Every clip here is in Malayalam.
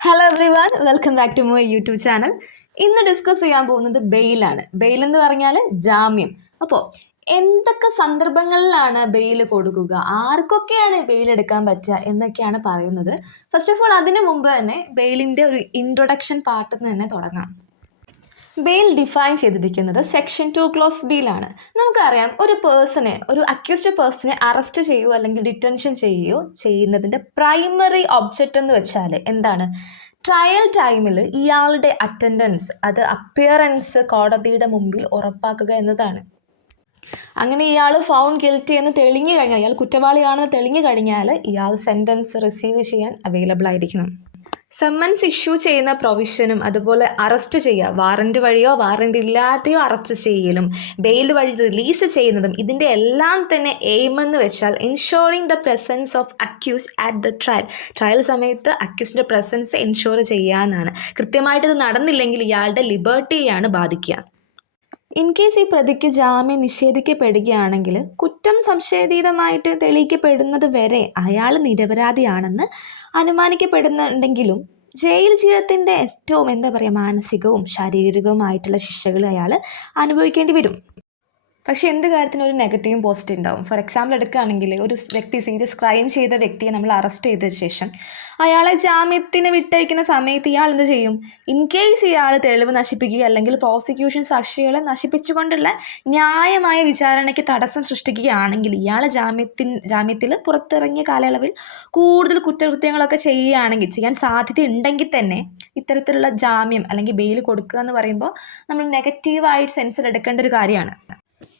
Hello everyone, welcome back to my YouTube channel. ഇന്ന് ഡിസ്കസ് ചെയ്യാൻ പോകുന്നത് ബെയിലാണ്. ബെയിൽ എന്ന് പറഞ്ഞാൽ ജാമ്യം. അപ്പോൾ എന്തൊക്കെ സന്ദർഭങ്ങളിലാണ് ബെയിൽ കൊടുക്കുക, ആർക്കൊക്കെയാണ് ബെയിൽ എടുക്കാൻ പറ്റുക എന്നൊക്കെയാണ് പറയുന്നത്. ഫസ്റ്റ് ഓഫ് ഓൾ അതിന് മുമ്പ് തന്നെ ബെയിലിൻ്റെ ഒരു ഇൻട്രൊഡക്ഷൻ പാർട്ടിൽ നിന്ന് തന്നെ തുടങ്ങാം. ബെയിൽ ഡിഫൈൻ ചെയ്തിരിക്കുന്നത് സെക്ഷൻ 2 ക്ലോസ് ബിയിലാണ്. നമുക്കറിയാം, ഒരു അക്യൂസ്ഡ് പേഴ്സണെ അറസ്റ്റ് ചെയ്യുകയോ അല്ലെങ്കിൽ ഡിറ്റൻഷൻ ചെയ്യുകയോ ചെയ്യുന്നതിൻ്റെ പ്രൈമറി ഒബ്ജക്റ്റ് എന്ന് വെച്ചാൽ എന്താണ്? ട്രയൽ ടൈമിൽ ഇയാളുടെ അറ്റൻഡൻസ്, അപ്പിയറൻസ് കോടതിയുടെ മുമ്പിൽ ഉറപ്പാക്കുക എന്നതാണ്. അങ്ങനെ ഇയാൾ ഫൗണ്ട് ഗിൽറ്റി എന്ന് തെളിഞ്ഞു കഴിഞ്ഞാൽ, ഇയാൾ കുറ്റവാളിയാണെന്ന് തെളിഞ്ഞു കഴിഞ്ഞാൽ ഇയാൾ സെൻറ്റൻസ് റിസീവ് ചെയ്യാൻ അവൈലബിൾ ആയിരിക്കണം. സമ്മൻസ് ഇഷ്യൂ ചെയ്യുന്ന പ്രൊവിഷനും അതുപോലെ അറസ്റ്റ് ചെയ്യുക, വാറൻറ്റ് വഴിയോ വാറൻറ്റ് ഇല്ലാതെയോ അറസ്റ്റ് ചെയ്യലും ബെയിൽ വഴി റിലീസ് ചെയ്യുന്നതും ഇതിൻ്റെ എല്ലാം തന്നെ എയിം എന്ന് വെച്ചാൽ ensuring the presence of accuse at the trial സമയത്ത് അക്യൂസിൻ്റെ പ്രസൻസ് എൻഷോർ ചെയ്യാനാണ്. കൃത്യമായിട്ട് ഇത് നടന്നില്ലെങ്കിൽ ഇയാളുടെ ലിബർട്ടിയാണ് ബാധിക്കുക. ഇൻ കേസ് ഈ പ്രതിക്ക് ജാമ്യം നിഷേധിക്കപ്പെടുകയാണെങ്കിൽ കുറ്റം സംശയാതീതമായിട്ട് തെളിയിക്കപ്പെടുന്നത് വരെ അയാൾ നിരപരാധിയാണെന്ന് അനുമാനിക്കപ്പെടുന്നുണ്ടെങ്കിലും ജയിൽ ജീവിതത്തിൻ്റെ ഏറ്റവും മാനസികവും ശാരീരികവുമായിട്ടുള്ള ശിക്ഷകൾ അയാൾ അനുഭവിക്കേണ്ടി വരും. പക്ഷേ എന്ത് കാര്യത്തിനും ഒരു നെഗറ്റീവും പോസിറ്റീവ് ഉണ്ടാവും. ഫോർ എക്സാമ്പിൾ എടുക്കുകയാണെങ്കിൽ, ഒരു വ്യക്തി സീരിയസ് ക്രൈം ചെയ്ത വ്യക്തിയെ നമ്മൾ അറസ്റ്റ് ചെയ്ത ശേഷം അയാളെ ജാമ്യത്തിന് വിട്ടയക്കുന്ന സമയത്ത് ഇയാൾ എന്ത് ചെയ്യും? ഇൻ കേസ് ഇയാൾ തെളിവ് നശിപ്പിക്കുക അല്ലെങ്കിൽ പ്രോസിക്യൂഷൻ സാക്ഷികളെ നശിപ്പിച്ചുകൊണ്ടുള്ള ന്യായമായ വിചാരണയ്ക്ക് തടസ്സം സൃഷ്ടിക്കുകയാണെങ്കിൽ ഇയാളെ ജാമ്യത്തിൽ പുറത്തിറങ്ങിയ കാലയളവിൽ കൂടുതൽ കുറ്റകൃത്യങ്ങളൊക്കെ ചെയ്യാൻ സാധ്യതയുണ്ടെങ്കിൽ തന്നെ ഇത്തരത്തിലുള്ള ജാമ്യം അല്ലെങ്കിൽ ബെയിൽ കൊടുക്കുക എന്ന് പറയുമ്പോൾ നമ്മൾ നെഗറ്റീവായിട്ട് സെൻസിൽ എടുക്കേണ്ട ഒരു കാര്യമാണ്.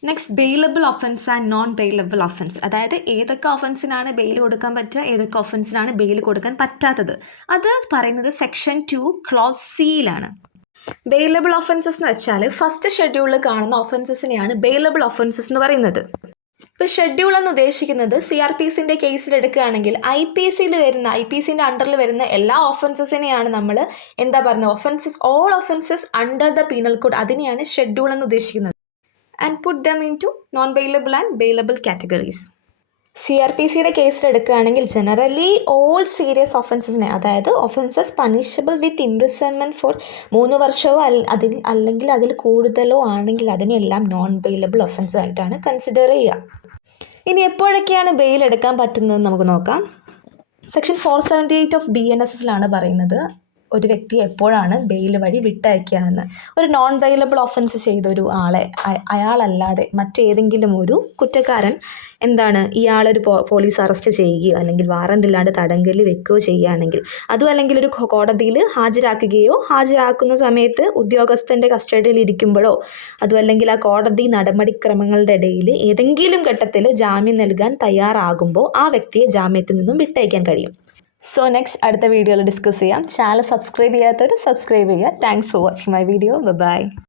Next, bailable offence and non bailable offence. അതായത് ഏതൊക്കെ ഒഫൻസിനാണ് ബെയിൽ കൊടുക്കാൻ പറ്റുക, ഏതൊക്കെ ഒഫൻസിനാണ് ബെയിൽ കൊടുക്കാൻ പറ്റാത്തത്. അത് പറയുന്നത് സെക്ഷൻ 2 ക്ലോസ് സിയിലാണ്. ബെയിലബിൾ ഒഫൻസസ് എന്ന് വെച്ചാൽ ഫസ്റ്റ് ഷെഡ്യൂളിൽ കാണുന്ന ഒഫൻസസിനെയാണ് ബെയിലബിൾ ഒഫൻസസ് എന്ന് പറയുന്നത്. ഇപ്പോൾ ഷെഡ്യൂൾ എന്ന് ഉദ്ദേശിക്കുന്നത് CRPCൻ്റെ കേസിൽ എടുക്കുകയാണെങ്കിൽ IPCൻ്റെ അണ്ടറിൽ വരുന്ന എല്ലാ ഒഫൻസസിനെയാണ് നമ്മൾ all offences under the penal code, അതിനെയാണ് ഷെഡ്യൂൾ എന്ന് ഉദ്ദേശിക്കുന്നത്. And put them into non-bailable and bailable categories. CRPCയുടെ കേസിൽ എടുക്കുകയാണെങ്കിൽ ജനറലി ഓൾ സീരിയസ് ഒഫൻസസിനെ, അതായത് offences punishable with imprisonment four 3 വർഷമോ അല്ലെങ്കിൽ അതിൽ കൂടുതലോ ആണെങ്കിൽ അതിനെല്ലാം നോൺ ബെയിലബിൾ ഒഫൻസ് ആയിട്ടാണ് കൺസിഡർ ചെയ്യുക. ഇനി എപ്പോഴൊക്കെയാണ് ബെയിൽ എടുക്കാൻ പറ്റുന്നതെന്ന് നമുക്ക് നോക്കാം. സെക്ഷൻ 478 ഓഫ് BNSലാണ് പറയുന്നത് ഒരു വ്യക്തിയെ എപ്പോഴാണ് ബെയിൽ വഴി വിട്ടയക്കുക എന്ന്. ഒരു നോൺ ബെയിലബിൾ ഒഫൻസ് ചെയ്ത ഒരു ആളെ അയാളല്ലാതെ മറ്റേതെങ്കിലും ഒരു കുറ്റക്കാരൻ ഇയാളൊരു പോലീസ് അറസ്റ്റ് ചെയ്യുകയോ അല്ലെങ്കിൽ വാറൻ്റ് ഇല്ലാണ്ട് തടങ്കലിൽ വെക്കുകയോ ചെയ്യുകയാണെങ്കിൽ, അതും അല്ലെങ്കിൽ ഒരു കോടതിയിൽ ഹാജരാക്കുന്ന സമയത്ത് ഉദ്യോഗസ്ഥൻ്റെ കസ്റ്റഡിയിൽ ഇരിക്കുമ്പോഴോ അതും അല്ലെങ്കിൽ ആ കോടതി നടപടിക്രമങ്ങളുടെ ഇടയിൽ ഏതെങ്കിലും ഘട്ടത്തിൽ ജാമ്യം നൽകാൻ തയ്യാറാകുമ്പോൾ ആ വ്യക്തിയെ ജാമ്യത്തിൽ നിന്നും വിട്ടയക്കാൻ കഴിയും. സോ നെക്സ്റ്റ് അടുത്ത വീഡിയോയിൽ ഡിസ്കസ് ചെയ്യാം. ചാനൽ സബ്സ്ക്രൈബ് ചെയ്യാത്തവർ സബ്സ്ക്രൈബ് ചെയ്യുക. Thanks for watching my video. By.